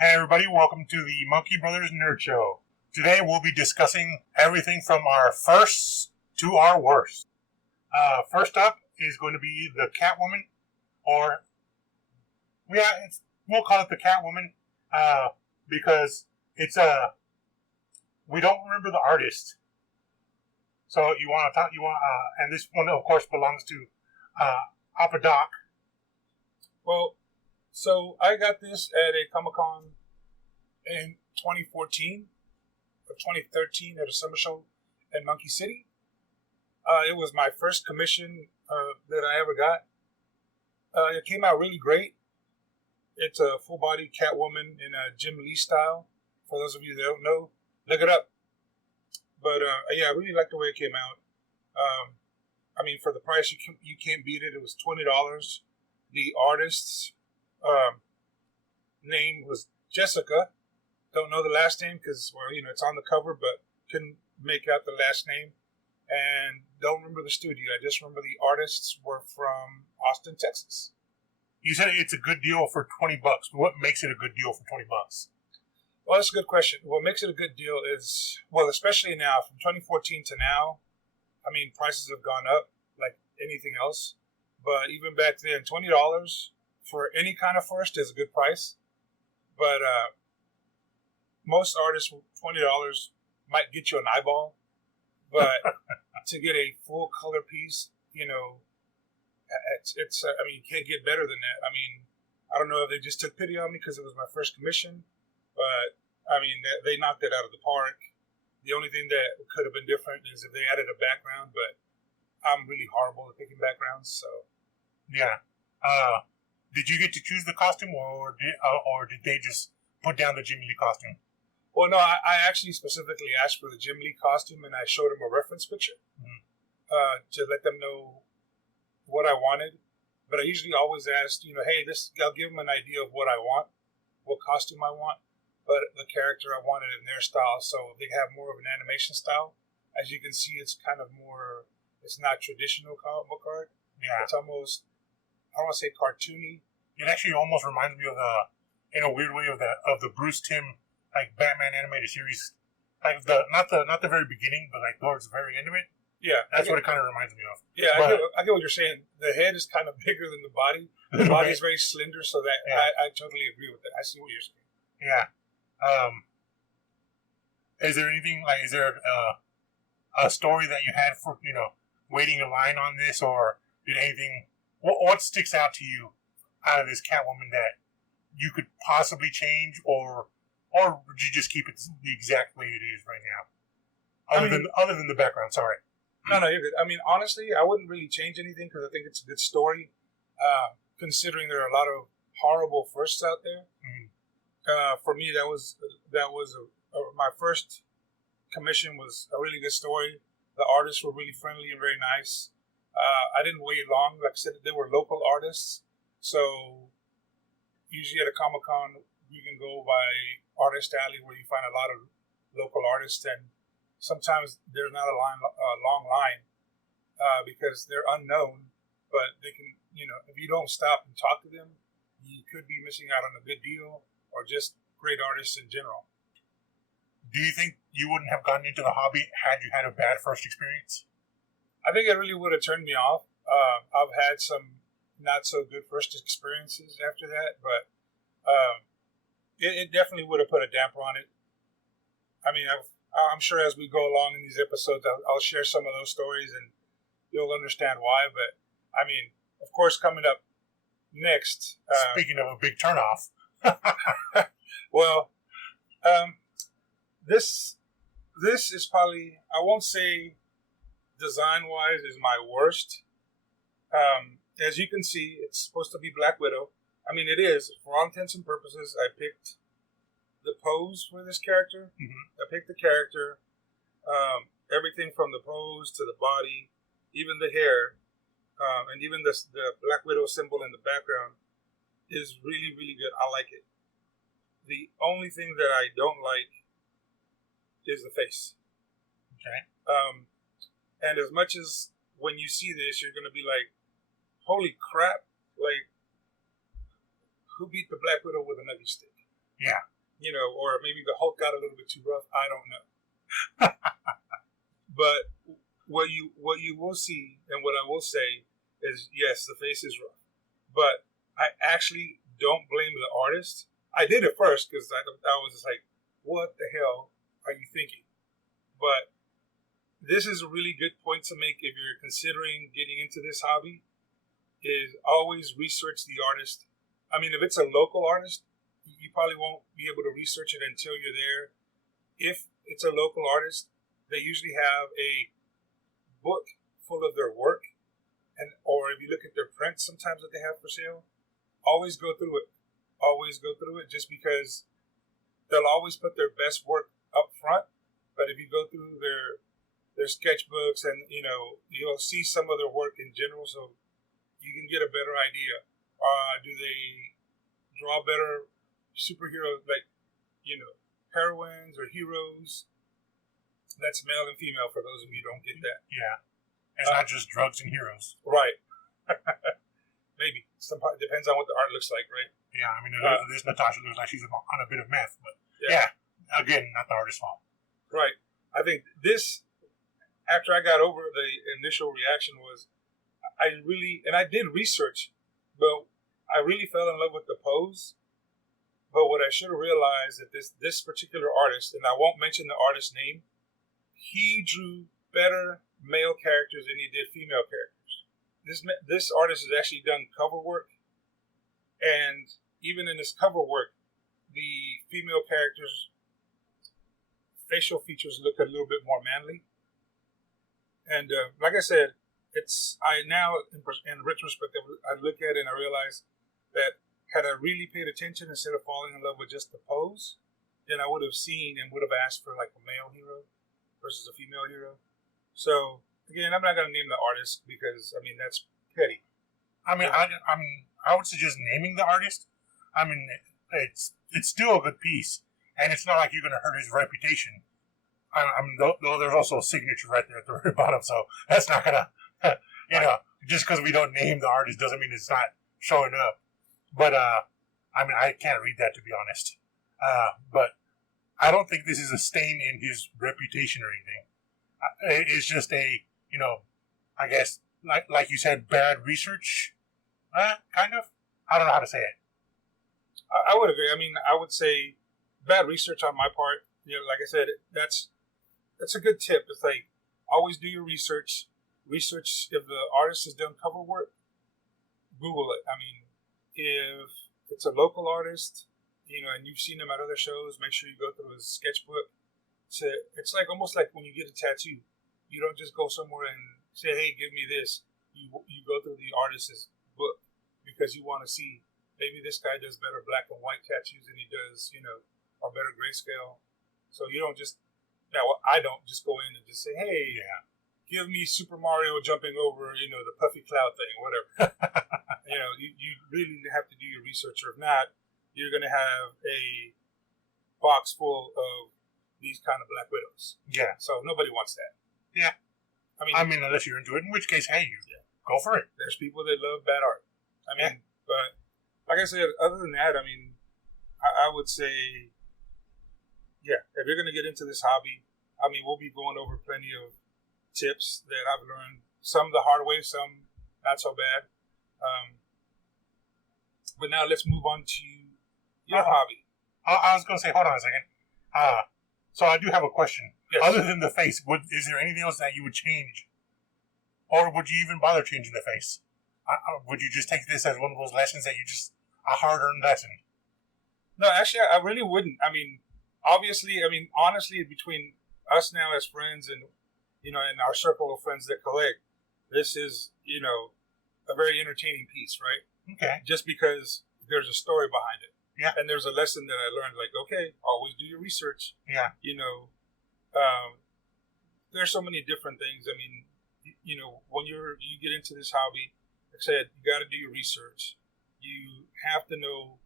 Hey everybody, welcome to the Monkey Brothers Nerd Show. Today we'll be discussing everything from our firsts to our worst. First up is going to be the Catwoman, or we'll call it the Catwoman, because it's we don't remember the artist. So and this one of course belongs to Ep1. Well, so I got this at a Comic-Con in 2014 or 2013 at a summer show in Monkey City. It was my first commission that I ever got. It came out really great. It's a full-body Catwoman in a Jim Lee style. For those of you that don't know, look it up. But yeah, I really like the way it came out. I mean, for the price, you can't beat it. It was $20. The artist's name was Jessica. Don't know the last name because, well, it's on the cover, but couldn't make out the last name. And don't remember the studio. I just remember the artists were from Austin, Texas. You said it's a good deal for $20. What makes it a good deal for $20? Well, that's a good question. What makes it a good deal is, well, especially now, from 2014 to now, I mean, prices have gone up like anything else. But even back then, $20 for any kind of first is a good price. But most artists, $20 might get you an eyeball. But to get a full color piece, it's I mean, you can't get better than that. I mean, I don't know if they just took pity on me because it was my first commission. But, I mean, they knocked it out of the park. The only thing that could have been different is if they added a background, but I'm really horrible at picking backgrounds, so. Yeah. Did you get to choose the costume, or did they just put down the Jimmy Lee costume? Well, no, I actually specifically asked for the Jim Lee costume, and I showed them a reference picture to let them know what I wanted. But I usually always asked, hey, I'll give them an idea of what I want, what costume I want, but the character I wanted in their style. So they have more of an animation style. As you can see, it's kind of more. It's not traditional comic book art. Yeah. It's almost, I don't want to say cartoony. It actually almost reminds me of in a weird way, of the Bruce Timm, like, Batman animated series. Like, not the very beginning, but like towards the very end of it. Yeah. That's what it kind of reminds me of. Yeah, I get what you're saying. The head is kind of bigger than the body. The body is very slender, so that I totally agree with that. I see what you're saying. Yeah. Is there anything, like, is there a story that you had for, waiting in line on this, or did anything, what sticks out to you out of this Catwoman that you could possibly change, or would you just keep it the exact way it is right now? Other than the background, sorry. No, you're good. I mean, honestly, I wouldn't really change anything because I think it's a good story, considering there are a lot of horrible firsts out there. Mm-hmm. For me, that was my first commission was a really good story. The artists were really friendly and very nice. I didn't wait long. Like I said, they were local artists. So usually at a Comic-Con, you can go by Artist Alley where you find a lot of local artists. And sometimes there's not a long line because they're unknown. But they can, if you don't stop and talk to them, you could be missing out on a good deal or just great artists in general. Do you think you wouldn't have gotten into the hobby had you had a bad first experience? I think it really would have turned me off. I've had some not so good first experiences after that, but it definitely would have put a damper on it. I mean, I'm sure as we go along in these episodes, I'll share some of those stories and you'll understand why. But I mean, of course, coming up next. Speaking of a big turnoff. Well, this is probably, I won't say design-wise is my worst. As you can see, it's supposed to be Black Widow. I mean, it is. For all intents and purposes, I picked the pose for this character. Mm-hmm. I picked the character. Everything from the pose to the body, even the hair, and even the Black Widow symbol in the background is really, really good. I like it. The only thing that I don't like is the face. Okay. And as much as when you see this, you're going to be like, holy crap, like, who beat the Black Widow with a nugget stick? Yeah. You know, or maybe the Hulk got a little bit too rough. I don't know. But what you will see, and what I will say is, yes, the face is rough, but I actually don't blame the artist. I did at first because I was just like, what the hell are you thinking? But this is a really good point to make if you're considering getting into this hobby, is always research the artist. I mean, if it's a local artist, you probably won't be able to research it until you're there. If it's a local artist, they usually have a book full of their work, and or if you look at their prints sometimes that they have for sale, always go through it. Always go through it, just because they'll always put their best work up front. But if you go through their sketchbooks, and you'll see some of their work in general, so you can get a better idea. Do they draw better superheroes, like heroines or heroes? That's male and female, for those of you who don't get that. Yeah. It's not just drugs and heroes. Right. Maybe. Depends on what the art looks like, right? Yeah, I mean, this Natasha looks like she's on a bit of meth, but yeah, again, not the artist's fault. Right. I think this, after I got over the initial reaction, was I did research, but I really fell in love with the pose. But what I should have realized that this particular artist, and I won't mention the artist's name, he drew better male characters than he did female characters. This artist has actually done cover work, and even in his cover work, the female characters' facial features look a little bit more manly. And like I said, in retrospect, I look at it and I realize that had I really paid attention instead of falling in love with just the pose, then I would have seen and would have asked for like a male hero versus a female hero. So again, I'm not going to name the artist because that's petty. I mean, I would suggest naming the artist. I mean, it's still a good piece, and it's not like you're going to hurt his reputation. I mean, though there's also a signature right there at the very bottom, so that's not going to, just because we don't name the artist doesn't mean it's not showing up. But I mean, I can't read that, to be honest. But I don't think this is a stain in his reputation or anything. It's just a, I guess, like you said, bad research, kind of. I don't know how to say it. I would agree. I mean, I would say bad research on my part. Like I said, that's a good tip. It's like, always do your research. Research if the artist has done cover work. Google it. I mean, if it's a local artist, and you've seen him at other shows, make sure you go through his sketchbook. It's like almost like when you get a tattoo. You don't just go somewhere and say, hey, give me this. You go through the artist's book because you want to see, maybe this guy does better black and white tattoos than he does, or better grayscale. So you don't just, I don't just go in and just say, hey, give me Super Mario jumping over, the puffy cloud thing, whatever. You really have to do your research, or if not, you're going to have a box full of these kind of Black Widows. Yeah. So nobody wants that. Yeah. I mean, unless you're into it, in which case, hey, go for it. There's people that love bad art. But like I said, other than that, I would say, if you're going to get into this hobby, we'll be going over plenty of tips that I've learned. Some the hard way, some not so bad. But now let's move on to your hobby. I was going to say, hold on a second. So I do have a question. Yes. Other than the face, is there anything else that you would change? Or would you even bother changing the face? Would you just take this as one of those lessons that a hard-earned lesson? No, actually, I really wouldn't. Honestly, between us now as friends and, and our circle of friends that collect, this is, a very entertaining piece, right? Okay. Just because there's a story behind it. Yeah. And there's a lesson that I learned, like, okay, always do your research. Yeah. There's so many different things. When you get into this hobby, like I said, you got to do your research. You have to know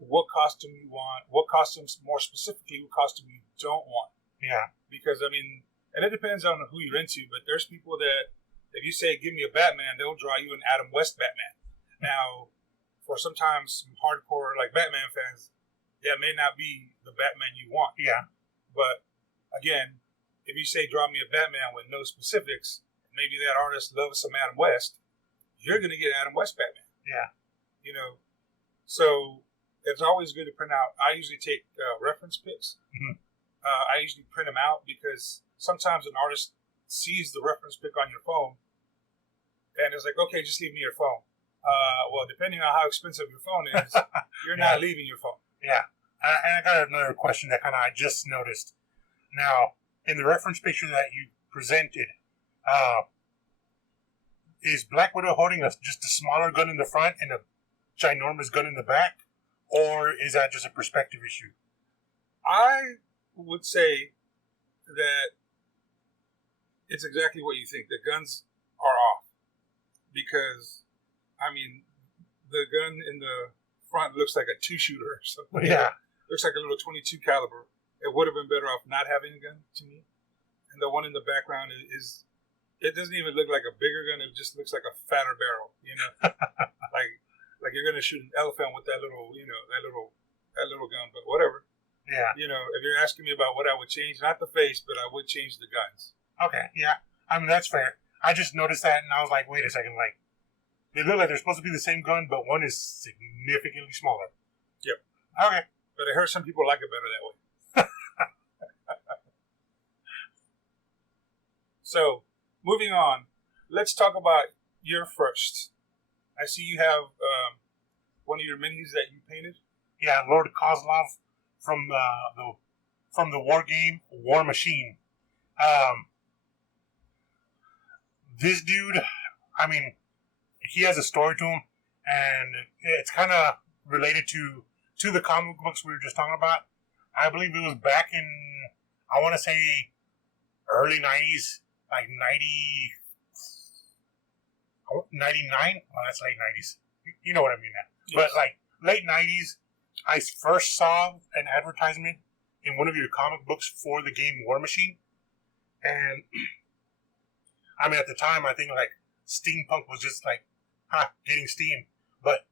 what costume you want, more specifically, what costume you don't want. Yeah. Because, and it depends on who you're into, but there's people that, if you say, give me a Batman, they'll draw you an Adam West Batman. Now, for sometimes some hardcore, like Batman fans, Yeah, it may not be the Batman you want. Yeah. But again, if you say draw me a Batman with no specifics, maybe that artist loves some Adam West, you're going to get Adam West Batman. Yeah. You know, so it's always good to print out. I usually take reference pics. Mm-hmm. I usually print them out because sometimes an artist sees the reference pic on your phone and it's like, okay, just leave me your phone. Well, depending on how expensive your phone is, you're not leaving your phone. Yeah. And I got another question that I just noticed. Now, in the reference picture that you presented, is Black Widow holding just a smaller gun in the front and a ginormous gun in the back? Or is that just a perspective issue? I would say that it's exactly what you think. The guns are off. Because, I mean, the gun in the front looks like a 2-shooter or something. Yeah. Looks like a little 22 caliber. It would have been better off not having a gun, to me. And the one in the background is it doesn't even look like a bigger gun. It just looks like a fatter barrel, you know? like you're going to shoot an elephant with that little, that little gun, but whatever. Yeah. You know, if you're asking me about what I would change, not the face, but I would change the guns. Okay, yeah. I mean, that's fair. I just noticed that, and I was like, wait a second, like, they look like they're supposed to be the same gun, but one is significantly smaller. Yep. Okay. But I heard some people like it better that way. So, moving on, let's talk about your first. I see you have one of your minis that you painted. Yeah, Lord Kozlov from the war game War Machine. This dude, I mean, he has a story to him, and it's kind of related to the comic books we were just talking about. I believe it was back in, I want to say, early 90s, like 99? Well, that's late 90s. You know what I mean now. Yes. But like late 90s, I first saw an advertisement in one of your comic books for the game War Machine. And I mean, at the time, I think like steampunk was just like, getting steam. But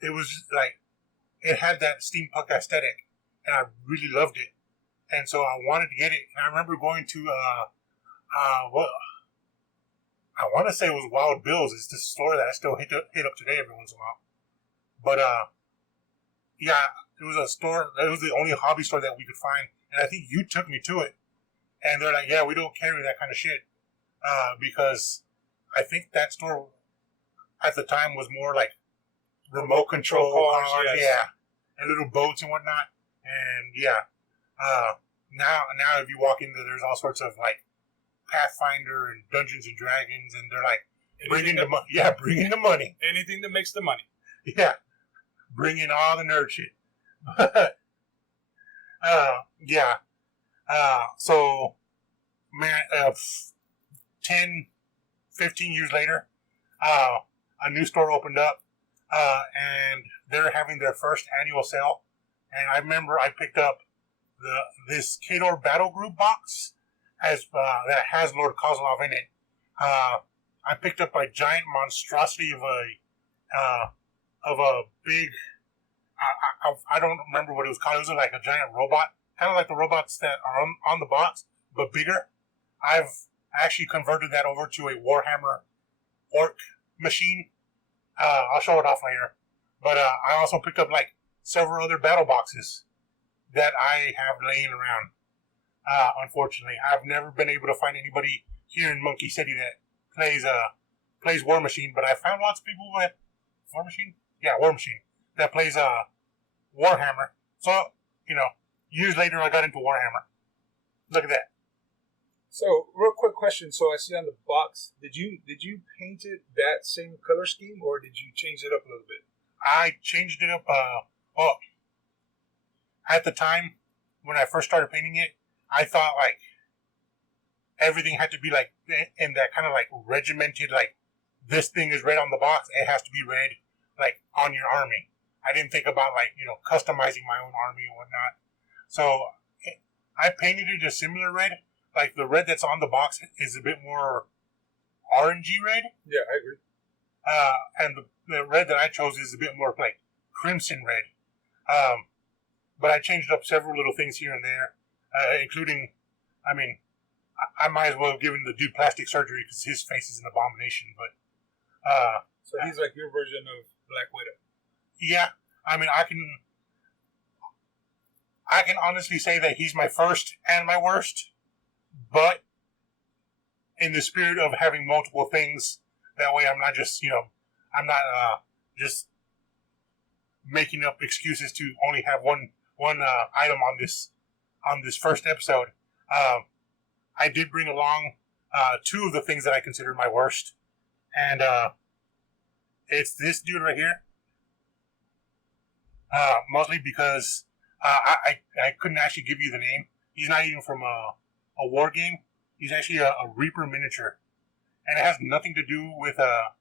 it was like, it had that steampunk aesthetic, and I really loved it. And so I wanted to get it. And I remember going to, what I want to say it was Wild Bill's. It's this store that I still hit up today every once in a while. But, yeah, it was a store. It was the only hobby store that we could find. And I think you took me to it. And they're like, yeah, we don't carry that kind of shit. Because I think that store at the time was more like remote control cars, yes. Yeah, and little boats and whatnot. And yeah, now if you walk in there, there's all sorts of like Pathfinder and Dungeons and Dragons, and they're like bringing the money. Yeah, bringing the money. Anything that makes the money. Yeah, bringing all the nerd shit. Yeah. So, man, 10, 15 years later, a new store opened up, and they're having their first annual sale. And I remember I picked up this Kador Battle Group box that has Lord Kozlov in it. I picked up a giant monstrosity of a big, I don't remember what it was called. It was like a giant robot, kind of like the robots that are on the box, but bigger. I've actually converted that over to a Warhammer orc machine. I'll show it off later. But I also picked up like several other battle boxes that I have laying around. Unfortunately, I've never been able to find anybody here in Monkey City that plays War Machine, but I found lots of people with War Machine. Yeah, War Machine that plays Warhammer. So years later, I got into Warhammer. Look at that. So, real quick question. So, I see on the box, did you paint it that same color scheme, or did you change it up a little bit? I changed it up. At the time when I first started painting it, I thought like everything had to be like in that kind of like regimented, like this thing is red on the box, it has to be red like on your army. I didn't think about like customizing my own army and whatnot. So I painted it a similar red. Like the red that's on the box is a bit more orangey red. Yeah, I agree. And the red that I chose is a bit more like crimson red. But I changed up several little things here and there, including, I mean, I might as well have given the dude plastic surgery because his face is an abomination. But so he's like your version of Black Widow. Yeah, I mean, I can honestly say that he's my first and my worst, but in the spirit of having multiple things, that way I'm not just, I'm not just making up excuses to only have one item on this first episode. I did bring along two of the things that I consider my worst, and it's this dude right here. Mostly because I couldn't actually give you the name. He's not even from a war game. He's actually a Reaper miniature, and it has nothing to do with the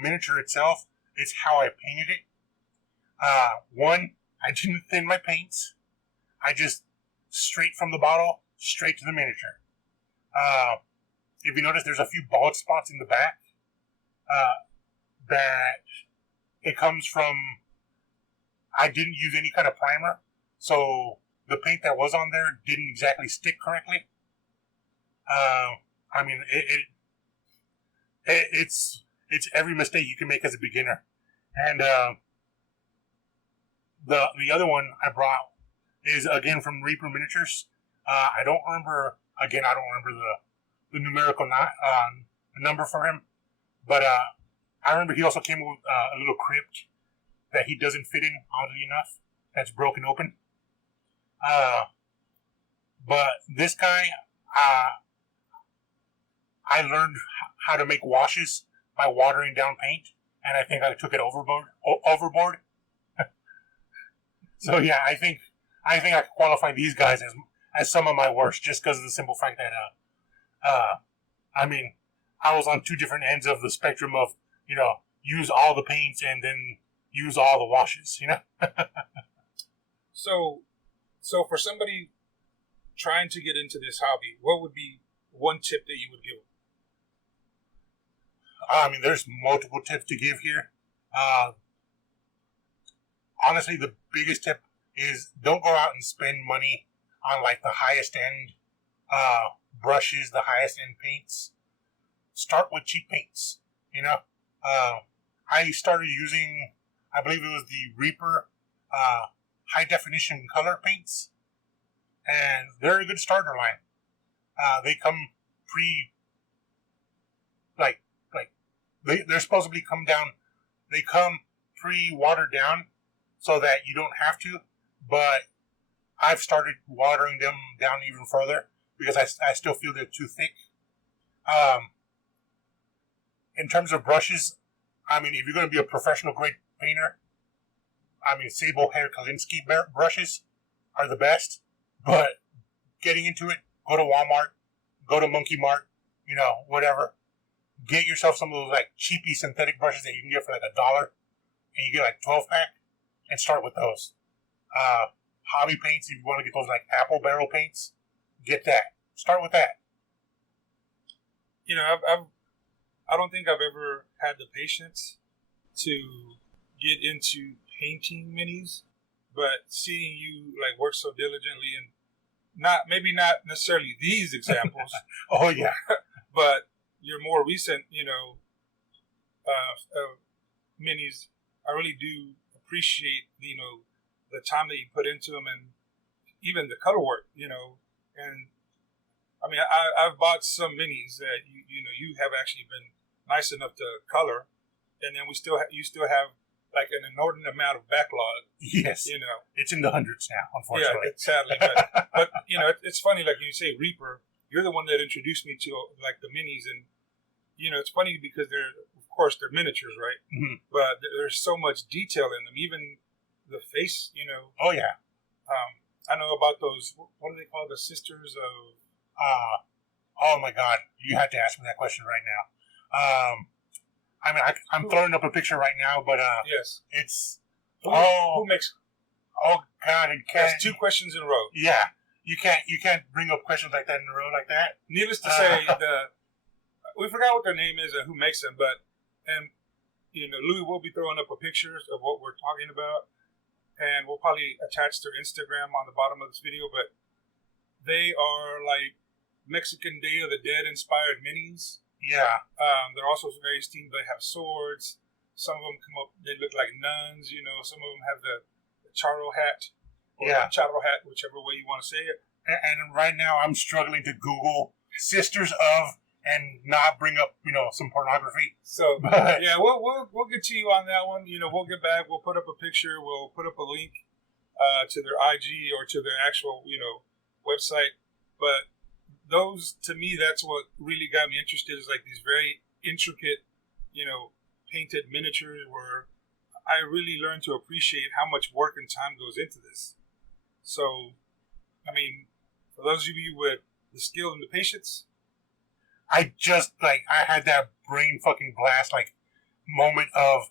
miniature itself. It's how I painted it. One, I didn't thin my paints. I just straight from the bottle, straight to the miniature. If you notice, there's a few bald spots in the back that it comes from. I didn't use any kind of primer, so the paint that was on there didn't exactly stick correctly. I mean, it's every mistake you can make as a beginner. And the other one I brought is again from Reaper Miniatures. I don't remember the numerical number for him, but I remember he also came with a little crypt that he doesn't fit in, oddly enough, that's broken open. But this guy, I learned how to make washes by watering down paint, and I think I took it overboard. So yeah, I think I could qualify these guys as some of my worst, just because of the simple fact that I mean, I was on two different ends of the spectrum of use all the paints and then use all the washes, So for somebody trying to get into this hobby, what would be one tip that you would give them? I mean, there's multiple tips to give here. Honestly, the biggest tip is don't go out and spend money on like the highest end brushes, the highest end paints. Start with cheap paints. I started using, I believe it was the Reaper high definition color paints, and they're a good starter line. They come they're supposedly they come pre-watered down so that you don't have to, but I've started watering them down even further because I still feel they're too thick. In terms of brushes, I mean, if you're going to be a professional grade painter, I mean, Sable Hair Kalinsky brushes are the best, but getting into it, go to Walmart, go to Monkey Mart, whatever. Get yourself some of those like cheapy synthetic brushes that you can get for like $1, and you get like 12-pack, and start with those. Hobby paints, if you want to get those like apple barrel paints, get that. Start with that. I don't think I've ever had the patience to get into painting minis, but seeing you like work so diligently and maybe not necessarily these examples. Oh yeah. But your more recent, minis, I really do appreciate, the time that you put into them and even the color work, and I mean, I've bought some minis that you have actually been nice enough to color, and then you still have like an inordinate amount of backlog. Yes, it's in the hundreds now, unfortunately. Yeah, sadly, but it's funny. Like you say, Reaper, you're the one that introduced me to like the minis, and it's funny because they're miniatures, right? Mm-hmm. But there's so much detail in them, even the face. Oh yeah. I know about those. What do they call the sisters of? Oh my God! You have to ask me that question right now. I mean, I'm throwing up a picture right now, but yes, it's who makes? Oh God! It can't. That's two questions in a row. Yeah, you can't bring up questions like that in a row like that. Needless to say, we forgot what their name is and who makes them, but Louis will be throwing up a picture of what we're talking about. and we'll probably attach their Instagram on the bottom of this video, but they are like Mexican Day of the Dead inspired minis. Yeah. They're also various teams. They have swords. Some of them come up, they look like nuns, you know. Some of them have the charro hat, or charro hat, whichever way you want to say it. And right now I'm struggling to Google Sisters of and not bring up, you know, some pornography. So, yeah, we'll get to you on that one. You know, we'll get back. We'll put up a picture. We'll put up a link to their IG or to their actual, you know, website. But those, to me, that's what really got me interested, is like these very intricate, you know, painted miniatures where I really learned to appreciate how much work and time goes into this. So, I mean, for those of you with the skill and the patience, I had that brain fucking blast, like, moment of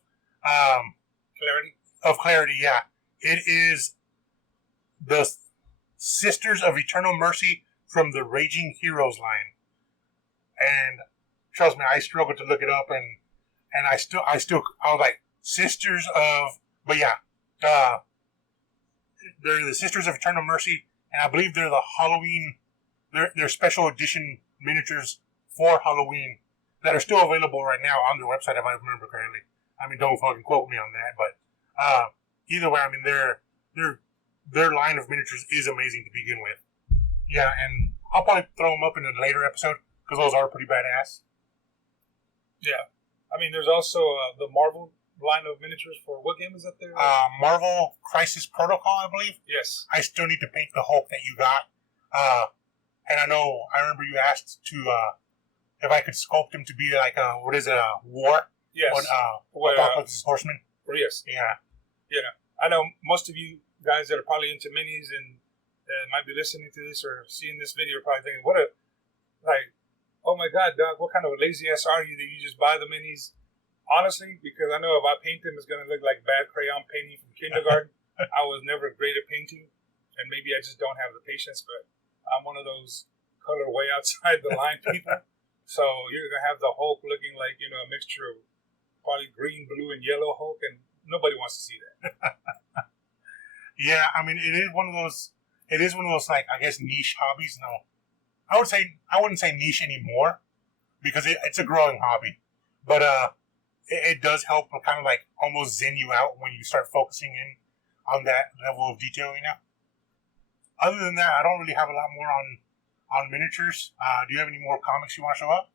clarity. Yeah, it is the Sisters of Eternal Mercy from the Raging Heroes line, and trust me, I struggled to look it up, and I was like, Sisters of, but yeah, they're the Sisters of Eternal Mercy, and I believe they're the Halloween, they're special edition miniatures for Halloween that are still available right now on their website, if I remember correctly. I mean, don't fucking quote me on that, but either way, I mean, their line of miniatures is amazing to begin with. Yeah, and I'll probably throw them up in a later episode because those are pretty badass. Yeah, I mean, there's also the Marvel line of miniatures for, what game is that there? Marvel Crisis Protocol, I believe. Yes. I still need to paint the Hulk that you got. And I remember you asked to if I could sculpt him to be like a war? Yes. Apocalypse Horseman. Yes. Yeah. Yeah. I know most of you guys that are probably into minis and might be listening to this or seeing this video are probably thinking, oh my God, Doug, what kind of a lazy ass are you that you just buy the minis? Honestly, because I know if I paint them, it's going to look like bad crayon painting from kindergarten. I was never great at painting, and maybe I just don't have the patience, but I'm one of those color way outside the line people. So you're going to have the Hulk looking like, you know, a mixture of probably green, blue, and yellow Hulk, and nobody wants to see that. Yeah, I mean, it is one of those, like, I guess, niche hobbies. No, I wouldn't say niche anymore, because it's a growing hobby. But it does help kind of like almost zen you out when you start focusing in on that level of detail, you know? Other than that, I don't really have a lot more on miniatures. Do you have any more comics you want to show up?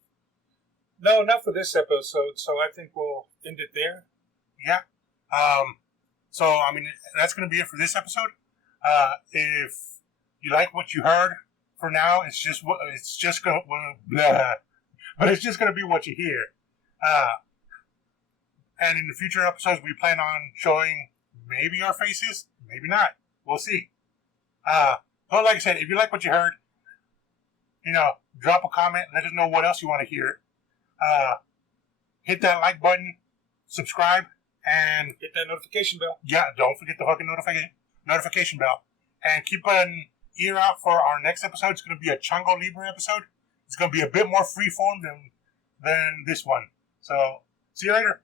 No, not for this episode, so I think we'll end it there. Yeah. So, I mean, that's going to be it for this episode. If you like what you heard, for now, it's just going to be what you hear. And in the future episodes, we plan on showing maybe our faces, maybe not. We'll see. But like I said, if you like what you heard, you know, drop a comment, let us know what else you want to hear. Hit that like button, subscribe, and hit that notification bell. Yeah, don't forget the fucking notification bell. And keep an ear out for our next episode. It's going to be a Chango Libre episode. It's going to be a bit more freeform than this one. So, see you later.